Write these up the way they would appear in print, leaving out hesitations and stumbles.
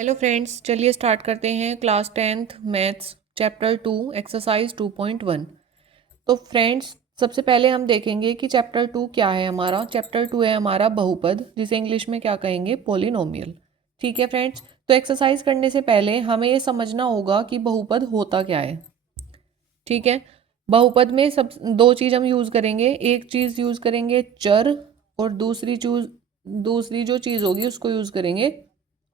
Hello friends, चलिए start करते हैं class 10th maths chapter 2 exercise 2.1। तो फ्रेंड्स, सबसे पहले हम देखेंगे कि चैप्टर 2 क्या है। हमारा चैप्टर 2 है हमारा बहुपद, जिसे इंग्लिश में क्या कहेंगे, पॉलिनोमियल। ठीक है फ्रेंड्स, तो एक्सरसाइज करने से पहले हमें ये समझना होगा कि बहुपद होता क्या है। ठीक है, बहुपद में सब दो चीज़ हम यूज़ करेंगे। एक चीज़ यूज़ करेंगे चर, और दूसरी जो चीज़ होगी उसको यूज़ करेंगे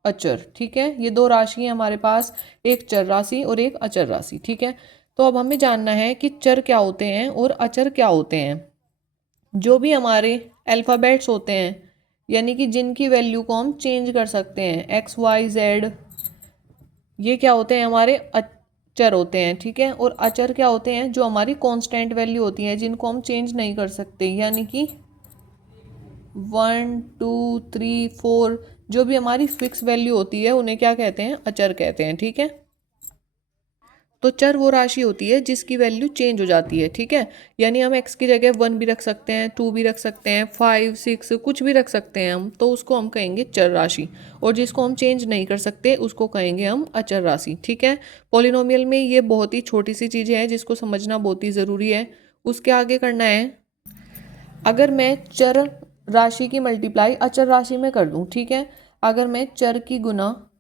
अचर। ठीक है, ये दो राशि है हमारे पास, एक चर राशि और एक अचर राशि। ठीक है, तो अब हमें जानना है कि चर क्या होते हैं और अचर क्या होते हैं। जो भी हमारे अल्फ़ाबेट्स होते हैं, यानी कि जिनकी वैल्यू को हम चेंज कर सकते हैं, एक्स वाई जेड, ये क्या होते हैं, हमारे अचर होते हैं। ठीक है, और अचर क्या होते हैं, जो हमारी कांस्टेंट वैल्यू होती हैं, जिनको हम चेंज नहीं कर सकते, यानी कि 1 2 3 4 जो भी हमारी फिक्स वैल्यू होती है उन्हें क्या कहते हैं, अचर कहते हैं। ठीक है, तो चर वो राशि होती है जिसकी वैल्यू चेंज हो जाती है। ठीक है, यानी हम x की जगह 1 भी रख सकते हैं, 2 भी रख सकते हैं, 5 6 कुछ भी रख सकते हैं हम, तो उसको हम कहेंगे चर राशि। और जिसको हम चेंज नहीं कर सकते उसको कहेंगे हम अचर राशि। ठीक है, पॉलिनोमियल में ये बहुत ही छोटी सी चीज़ है जिसको समझना बहुत ही ज़रूरी है। उसके आगे करना है, अगर मैं चर राशि की मल्टीप्लाई अचर राशि में कर दूं। ठीक है, अगर मैं चर की गुना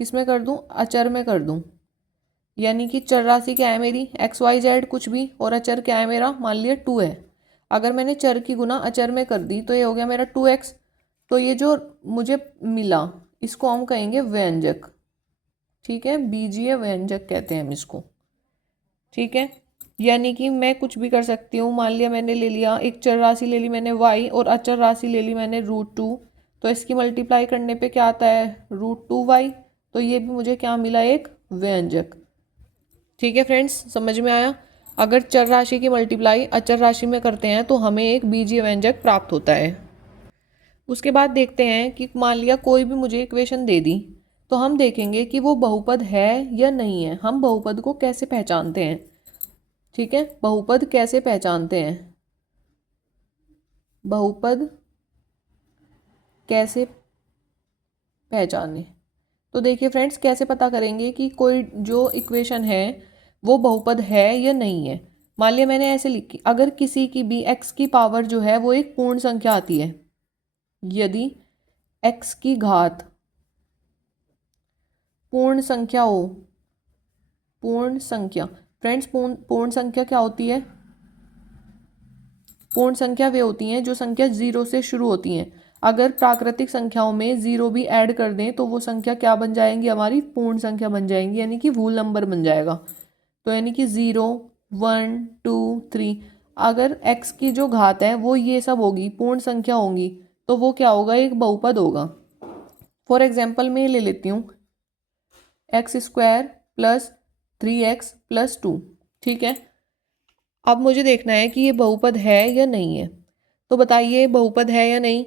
किस में कर दूं, अचर में कर दूं, यानी कि चर राशि क्या है मेरी, एक्स वाई जेड कुछ भी, और अचर क्या है मेरा, मान लिया 2 है। अगर मैंने चर की गुना अचर में कर दी तो ये हो गया मेरा 2x। तो ये जो मुझे मिला इसको हम कहेंगे व्यंजक। ठीक है, बीजीय व्यंजक कहते हैं हम इसको। ठीक है, यानी कि मैं कुछ भी कर सकती हूँ। मान लिया मैंने ले लिया, एक चर राशि ले ली मैंने y, और अचर राशि ले ली मैंने √2, तो इसकी मल्टीप्लाई करने पे क्या आता है, √2y। तो ये भी मुझे क्या मिला, एक व्यंजक। ठीक है फ्रेंड्स, समझ में आया। अगर चर राशि की मल्टीप्लाई अचर राशि में करते हैं तो हमें एक बीजीय व्यंजक प्राप्त होता है। उसके बाद देखते हैं कि मान लिया कोई भी मुझे इक्वेशन दे दी, तो हम देखेंगे कि वो बहुपद है या नहीं है। हम बहुपद को कैसे पहचानते हैं। ठीक है, बहुपद कैसे पहचानते हैं, बहुपद कैसे पहचाने। तो देखिए फ्रेंड्स, कैसे पता करेंगे कि कोई जो इक्वेशन है वो बहुपद है या नहीं है। मान लिया मैंने ऐसे लिखी, अगर किसी की भी x की पावर जो है वो एक पूर्ण संख्या आती है, यदि x की घात पूर्ण संख्या हो, पूर्ण संख्या फ्रेंड्स, पूर्ण संख्या क्या होती है, पूर्ण संख्या वे होती हैं जो संख्या 0 से शुरू होती हैं। अगर प्राकृतिक संख्याओं में 0 भी ऐड कर दें तो वो संख्या क्या बन जाएंगी, हमारी पूर्ण संख्या बन जाएंगी, यानी कि वूल नंबर बन जाएगा। तो यानी कि 0 1 2 3, अगर x की जो घात है वो ये सब होगी, पूर्ण संख्या होंगी, तो वो क्या होगा, एक बहुपद होगा। फॉर एग्जाम्पल मैं ले लेती हूँ x² + 3x + 2। ठीक है, अब मुझे देखना है कि ये बहुपद है या नहीं है। तो बताइए बहुपद है या नहीं।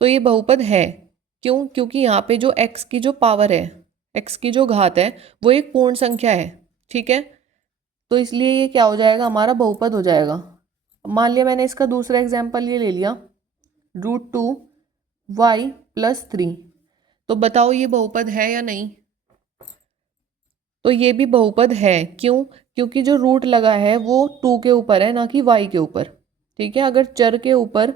तो ये बहुपद है, क्यों, क्योंकि यहाँ पे जो x की जो पावर है, x की जो घात है वो एक पूर्ण संख्या है। ठीक है, तो इसलिए ये क्या हो जाएगा, हमारा बहुपद हो जाएगा। मान लिया मैंने इसका दूसरा एग्जाम्पल ये ले लिया, √2y + 3। तो बताओ ये बहुपद है या नहीं। तो ये भी बहुपद है, क्यों, क्योंकि जो रूट लगा है वो 2 के ऊपर है, ना कि y के ऊपर। ठीक है, अगर चर के ऊपर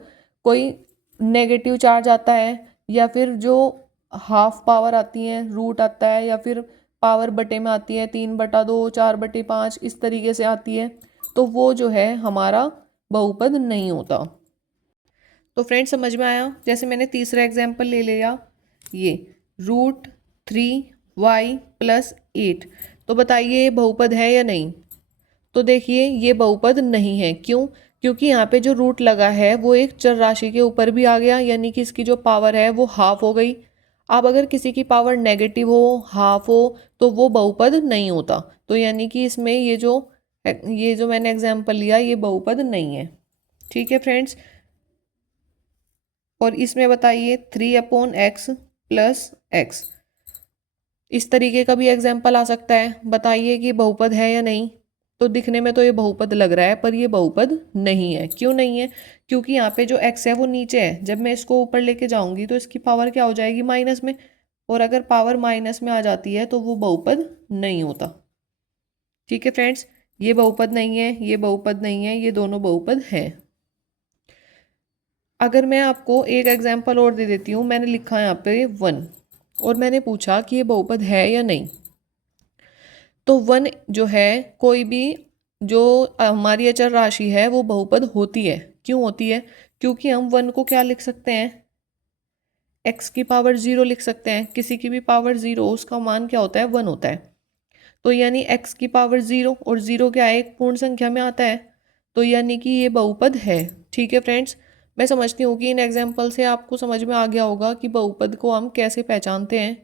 कोई नेगेटिव चार्ज आता है, या फिर जो हाफ पावर आती है, रूट आता है, या फिर पावर बटे में आती है, 3/2 4/5 इस तरीके से आती है, तो वो जो है हमारा बहुपद नहीं होता। तो फ्रेंड्स, समझ में आया। जैसे मैंने तीसरा एग्जाम्पल ले लिया, ये √3y + 8। तो बताइए ये बहुपद है या नहीं। तो देखिए ये बहुपद नहीं है, क्यों, क्योंकि यहाँ पे जो रूट लगा है वो एक चर राशि के ऊपर भी आ गया, यानी कि इसकी जो पावर है वो हाफ हो गई। अब अगर किसी की पावर नेगेटिव हो, हाफ हो, तो वो बहुपद नहीं होता। तो यानी कि इसमें ये जो मैंने एग्जाम्पल लिया ये बहुपद नहीं है। ठीक है फ्रेंड्स, और इसमें बताइए 3/x + x, इस तरीके का भी एग्जाम्पल आ सकता है। बताइए कि बहुपद है या नहीं। तो दिखने में तो ये बहुपद लग रहा है, पर ये बहुपद नहीं है। क्यों नहीं है, क्योंकि यहाँ पे जो x है वो नीचे है, जब मैं इसको ऊपर लेके जाऊंगी तो इसकी पावर क्या हो जाएगी, माइनस में। और अगर पावर माइनस में आ जाती है तो वो बहुपद नहीं होता। ठीक है फ्रेंड्स, ये बहुपद नहीं है, ये बहुपद नहीं है, ये दोनों बहुपद हैं। अगर मैं आपको एक एग्जांपल और दे देती हूँ, मैंने लिखा है यहाँ पे 1 और मैंने पूछा कि ये बहुपद है या नहीं, तो 1 जो है, कोई भी जो हमारी अचर राशि है वो बहुपद होती है। क्यों होती है? क्योंकि हम 1 को क्या लिख सकते हैं, x की पावर 0 लिख सकते हैं। किसी की भी पावर 0, उसका मान क्या होता है, 1 होता है। तो यानी x की पावर 0, और 0 क्या है, एक पूर्ण संख्या में आता है, तो यानी कि ये बहुपद है। ठीक है फ्रेंड्स, मैं समझती हूँ कि इन एग्जाम्पल से आपको समझ में आ गया होगा कि बहुपद को हम कैसे पहचानते हैं।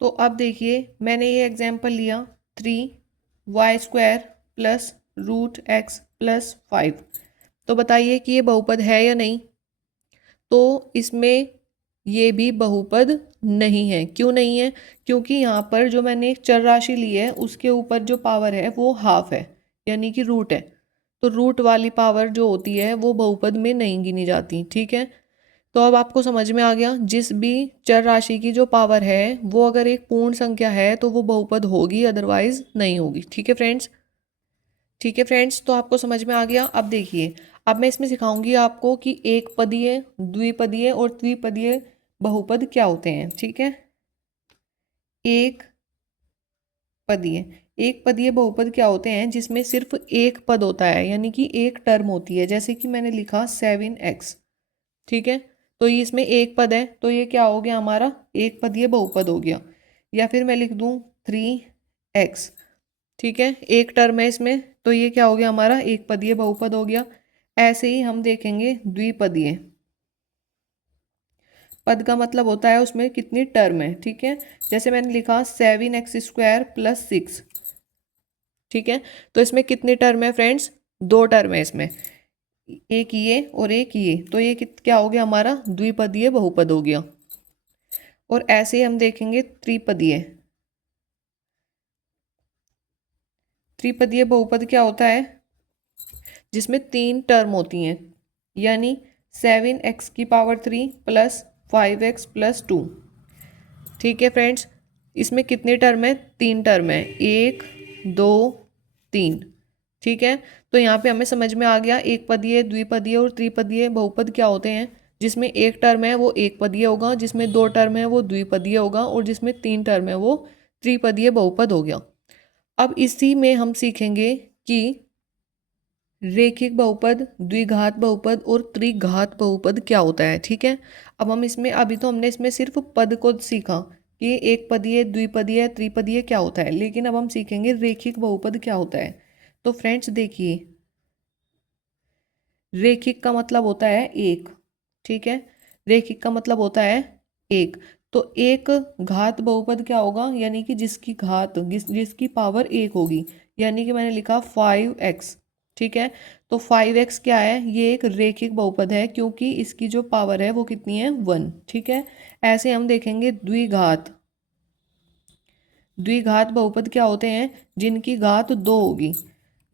तो अब देखिए, मैंने ये एग्जाम्पल लिया 3y² प्लस √x प्लस 5। तो बताइए कि ये बहुपद है या नहीं। तो इसमें ये भी बहुपद नहीं है। क्यों नहीं है? क्योंकि यहाँ पर जो मैंने एक चर राशि ली है उसके ऊपर जो पावर है वो हाफ है, यानी कि रूट है। तो रूट वाली पावर जो होती है वो बहुपद में नहीं गिनी जाती। ठीक है, तो अब आपको समझ में आ गया, जिस भी चर राशि की जो पावर है वो अगर एक पूर्ण संख्या है तो वो बहुपद होगी, अदरवाइज नहीं होगी। ठीक है फ्रेंड्स, ठीक है फ्रेंड्स, तो आपको समझ में आ गया। अब देखिए, अब मैं इसमें सिखाऊंगी आपको कि एक पदीय, द्विपदीय और त्रिपदीय बहुपद क्या होते हैं। ठीक है, एक पदीय, एक पदीय बहुपद क्या होते हैं, जिसमें सिर्फ एक पद होता है, यानी कि एक टर्म होती है। जैसे कि मैंने लिखा 7x। ठीक है, तो ये इसमें एक पद है, तो ये क्या हो गया, हमारा एक पदीय बहुपद हो गया। या फिर मैं लिख दूं 3x। ठीक है, एक टर्म है इसमें, तो ये क्या हो गया, हमारा एक पदीय बहुपद हो गया। ऐसे ही हम देखेंगे द्विपदीय। पद का मतलब होता है उसमें कितनी टर्म है। ठीक है, जैसे मैंने लिखा 7x² प्लस 6। ठीक है, तो इसमें कितनी टर्म है फ्रेंड्स, दो टर्म है इसमें, एक ये और एक ये, तो ये क्या हो गया, हमारा द्विपदीय बहुपद हो गया। और ऐसे ही हम देखेंगे त्रिपदीय। त्रिपदीय बहुपद क्या होता है, जिसमें तीन टर्म होती हैं, यानी 7x³ प्लस 5x प्लस 2। ठीक है फ्रेंड्स, इसमें कितनी टर्म है, तीन टर्म है, 1 2 3। ठीक है, तो यहाँ पे हमें समझ में आ गया एक पदीय, द्विपदीय और त्रिपदीय बहुपद क्या होते हैं। जिसमें एक टर्म है वो एक पदीय होगा, जिसमें दो टर्म है वो द्विपदीय होगा, और जिसमें तीन टर्म है वो त्रिपदीय बहुपद हो गया। अब इसी में हम सीखेंगे कि रेखिक बहुपद, द्विघात बहुपद और त्रिघात बहुपद क्या होता है। ठीक है, अब हम इसमें, अभी तो हमने इसमें सिर्फ पद को सीखा कि एक पदीय, द्विपदीय, त्रिपदीय क्या होता है, लेकिन अब हम सीखेंगे रेखिक बहुपद क्या होता है। तो फ्रेंड्स देखिए, रेखिक का मतलब होता है एक। ठीक है, रेखिक का मतलब होता है एक। तो एक घात बहुपद क्या होगा, यानी कि जिसकी घात, जिसकी पावर एक होगी, यानी कि मैंने लिखा 5x। ठीक है, तो 5x क्या है, ये एक रेखिक बहुपद है, क्योंकि इसकी जो पावर है वो कितनी है, 1। ठीक है, ऐसे हम देखेंगे द्विघात। द्विघात बहुपद क्या होते हैं, जिनकी घात दो होगी,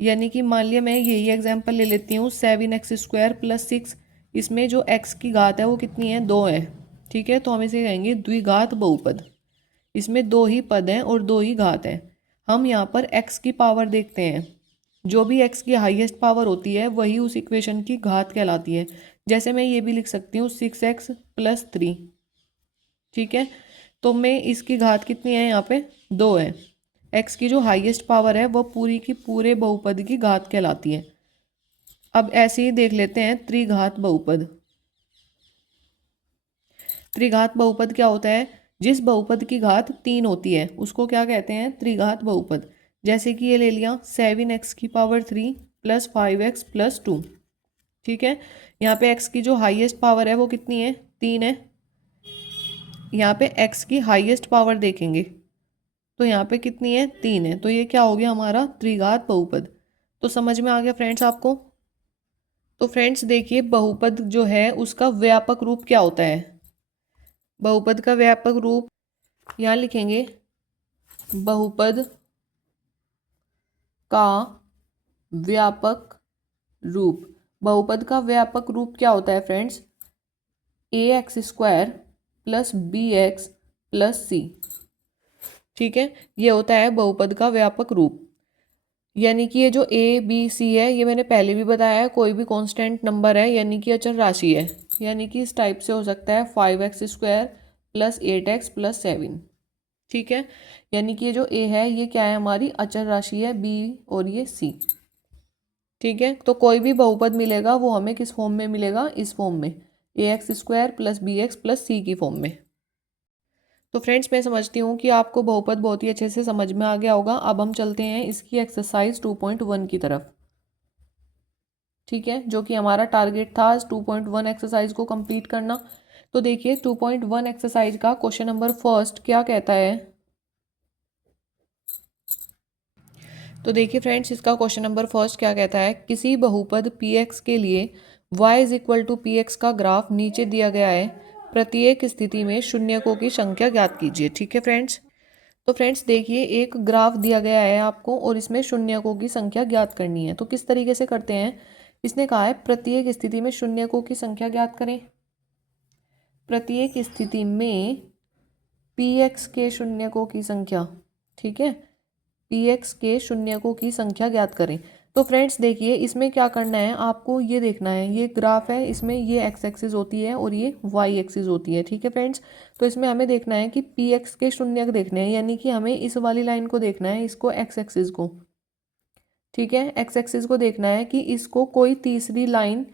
यानी कि मान लिया मैं यही एग्जांपल ले लेती हूँ 7x² प्लस 6। इसमें जो x की घात है वो कितनी है, दो है। ठीक है, तो हम इसे कहेंगे द्विघात बहुपद। इसमें दो ही पद हैं और दो ही घात हैं। हम यहाँ पर x की पावर देखते हैं, जो भी x की हाईएस्ट पावर होती है वही उस इक्वेशन की घात कहलाती है। जैसे मैं ये भी लिख सकती हूँ 6x प्लस 3। ठीक है, तो मैं इसकी घात कितनी है, यहाँ पे दो है। x की जो हाईएस्ट पावर है वो पूरी की पूरे बहुपद की घात कहलाती है। अब ऐसे ही देख लेते हैं त्रिघात बहुपद। त्रिघात बहुपद क्या होता है, जिस बहुपद की घात तीन होती है उसको क्या कहते हैं, त्रिघात बहुपद। जैसे कि ये ले लिया 7x³ प्लस 5x प्लस 2। ठीक है, यहाँ पे x की जो हाईएस्ट पावर है वो कितनी है, तीन है। यहाँ पे x की हाईएस्ट पावर देखेंगे तो यहाँ पे कितनी है, तीन है। तो ये क्या हो गया, हमारा त्रिघात बहुपद। तो समझ में आ गया फ्रेंड्स आपको। तो फ्रेंड्स देखिए, बहुपद जो है उसका व्यापक रूप क्या होता है। बहुपद का व्यापक रूप यहाँ लिखेंगे, बहुपद का व्यापक रूप। बहुपद का व्यापक रूप क्या होता है friends, ax² plus B X plus C. ठीक है, ये होता है बहुपद का व्यापक रूप। यानी कि ये जो ए बी सी है, ये मैंने पहले भी बताया है, कोई भी कांस्टेंट नंबर है यानी कि अचर राशि है। यानी कि इस टाइप से हो सकता है 5x² प्लस 8x प्लस 7। ठीक है, यानी कि ये जो ए है ये क्या है, हमारी अचर राशि है, बी और ये सी। ठीक है, तो कोई भी बहुपद मिलेगा वो हमें किस फॉर्म में मिलेगा, इस फॉर्म में, ax² प्लस bx प्लस सी की फॉर्म में। तो फ्रेंड्स मैं समझती हूँ कि आपको बहुपद बहुत ही अच्छे से समझ में आ गया होगा। अब हम चलते हैं इसकी एक्सरसाइज 2.1 की तरफ। ठीक है, जो कि हमारा टारगेट था 2.1 एक्सरसाइज को कंप्लीट करना। तो देखिए 2.1 एक्सरसाइज का क्वेश्चन नंबर फर्स्ट क्या कहता है। तो देखिए फ्रेंड्स, इसका क्वेश्चन नंबर फर्स्ट क्या कहता है, किसी बहुपद px के लिए y is equal to P X का ग्राफ नीचे दिया गया है, प्रत्येक स्थिति में शून्यकों की संख्या ज्ञात कीजिए। ठीक है फ्रेंड्स, तो फ्रेंड्स देखिए एक ग्राफ दिया गया है आपको और इसमें शून्यकों की संख्या ज्ञात करनी है। तो किस तरीके से करते हैं, इसने कहा है प्रत्येक स्थिति में शून्यकों की संख्या ज्ञात करें। प्रत्येक स्थिति में px के शून्यकों की संख्या, ठीक है, px के शून्यकों की संख्या ज्ञात करें। तो फ्रेंड्स देखिए इसमें क्या करना है, आपको ये देखना है, ये ग्राफ है, इसमें ये एक्स एक्सिस होती है और ये वाई एक्सिस होती है। ठीक है फ्रेंड्स, तो इसमें हमें देखना है कि px के शून्यक देखने हैं, यानी कि हमें इस वाली लाइन को देखना है, इसको एक्स एक्सिस को। ठीक है, एक्स एक्सिस को देखना है कि इसको कोई तीसरी लाइन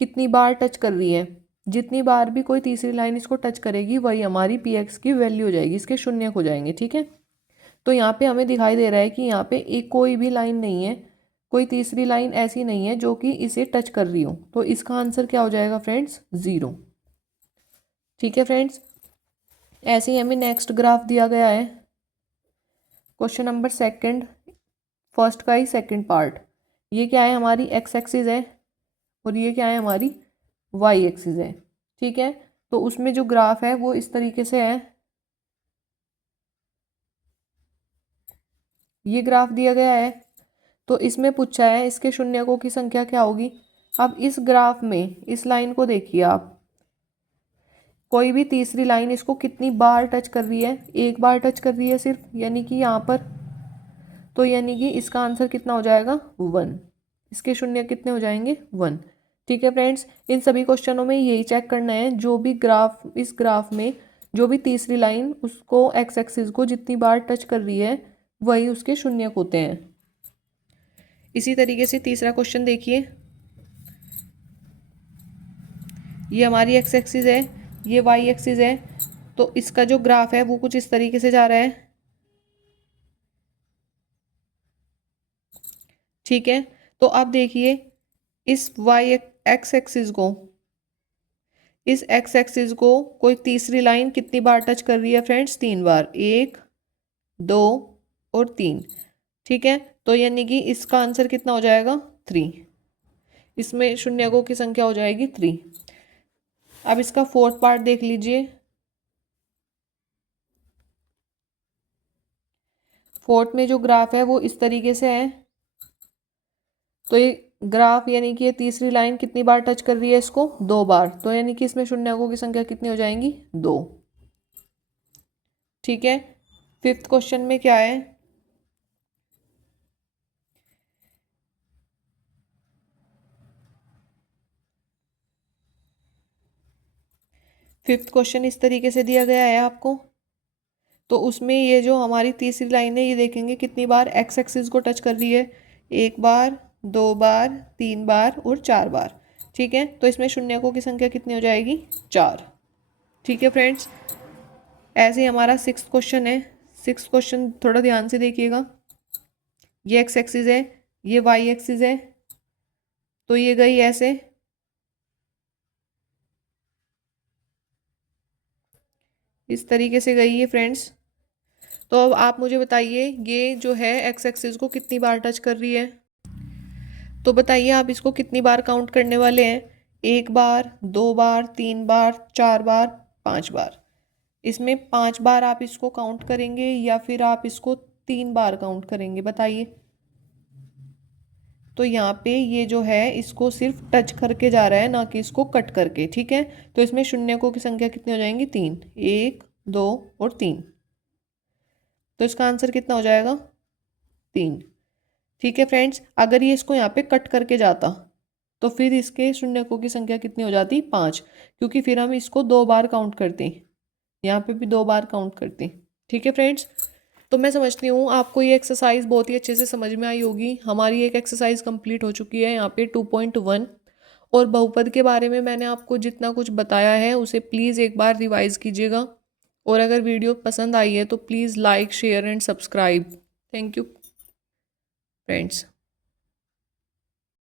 कितनी बार टच कर रही है। जितनी बार भी कोई तीसरी लाइन इसको टच करेगी वही हमारी px की वैल्यू हो जाएगी, इसके शून्यक हो जाएंगे। ठीक है, तो यहाँ पे हमें दिखाई दे रहा है कि यहाँ पे एक कोई भी लाइन नहीं है, कोई तीसरी लाइन ऐसी नहीं है जो कि इसे टच कर रही हो। तो इसका आंसर क्या हो जाएगा फ्रेंड्स, 0। ठीक है फ्रेंड्स, ऐसे ही हमें नेक्स्ट ग्राफ दिया गया है, क्वेश्चन नंबर सेकंड, फर्स्ट का ही सेकंड पार्ट। ये क्या है, हमारी एक्स एक्सिस है और ये क्या है, हमारी वाई एक्सिस है। ठीक है, तो उसमें जो ग्राफ है वो इस तरीके से है, ये ग्राफ दिया गया है। तो इसमें पूछा है इसके शून्यकों की संख्या क्या होगी। अब इस ग्राफ में इस लाइन को देखिए आप, कोई भी तीसरी लाइन इसको कितनी बार टच कर रही है, एक बार टच कर रही है सिर्फ, यानी कि यहाँ पर, तो यानी कि इसका आंसर कितना हो जाएगा, 1। इसके शून्य कितने हो जाएंगे, 1। ठीक है फ्रेंड्स, इन सभी क्वेश्चनों में यही चेक करना है, जो भी ग्राफ, इस ग्राफ में जो भी तीसरी लाइन उसको एक्स एक्सिस को जितनी बार टच कर रही है वही उसके शून्यक होते हैं। इसी तरीके से तीसरा क्वेश्चन देखिए, ये हमारी एक्स एक्सिस है, ये वाई एक्सिस है, तो इसका जो ग्राफ है वो कुछ इस तरीके से जा रहा है। ठीक है, तो अब देखिए इस वाई एक्स एक्सिस को, इस एक्स एक्सिस को कोई तीसरी लाइन कितनी बार टच कर रही है फ्रेंड्स, 3 बार, 1 2 और 3। ठीक है, तो यानी कि इसका आंसर कितना हो जाएगा, 3। इसमें शून्यकों की संख्या हो जाएगी 3। अब इसका फोर्थ पार्ट देख लीजिए, फोर्थ में जो ग्राफ है वो इस तरीके से है। तो ये ग्राफ यानी कि ये तीसरी लाइन कितनी बार टच कर रही है इसको, 2 बार, तो यानी कि इसमें शून्यकों की संख्या कितनी हो जाएंगी, 2। ठीक है, फिफ्थ क्वेश्चन में क्या है, फिफ्थ क्वेश्चन इस तरीके से दिया गया है आपको। तो उसमें ये जो हमारी तीसरी लाइन है ये देखेंगे कितनी बार एक्स एक्सिस को टच कर रही है, 1 बार, 2 बार, 3 बार और 4 बार। ठीक है, तो इसमें शून्यकों की संख्या कितनी हो जाएगी, 4। ठीक है फ्रेंड्स, ऐसे ही हमारा सिक्स्थ क्वेश्चन है। सिक्स्थ क्वेश्चन थोड़ा ध्यान से देखिएगा, ये एक्स एक्सिस है, ये वाई एक्सिस है, तो ये गई ऐसे, इस तरीके से गई है फ्रेंड्स। तो अब आप मुझे बताइए ये जो है एक्स एक्सिस को कितनी बार टच कर रही है। तो बताइए आप इसको कितनी बार काउंट करने वाले हैं, 1 बार, 2 बार, 3 बार, 4 बार, 5 बार। इसमें 5 बार आप इसको काउंट करेंगे या फिर आप इसको 3 बार काउंट करेंगे, बताइए। तो यहाँ पे ये जो है इसको सिर्फ टच करके जा रहा है, ना कि इसको कट करके, ठीक है। तो इसमें शून्यकों की संख्या कितनी हो जाएंगी? 3, 1, 2 और 3। तो इसका आंसर कितना हो जाएगा? 3। ठीक है फ्रेंड्स, अगर ये इसको यहाँ पे कट करके जाता तो फिर इसके शून्यकों की संख्या कितनी हो जाती? 5, क्योंकि फिर हम इसको 2 बार काउंट करते हैं, यहाँ पे भी 2 बार काउंट करते हैं। ठीक है फ्रेंड्स, तो मैं समझती हूँ आपको ये एक्सरसाइज बहुत ही अच्छे से समझ में आई होगी। हमारी एक एक्सरसाइज कंप्लीट हो चुकी है यहाँ पे 2.1। और बहुपद के बारे में मैंने आपको जितना कुछ बताया है उसे प्लीज़ एक बार रिवाइज कीजिएगा। और अगर वीडियो पसंद आई है तो please like, share and subscribe. Thank you friends.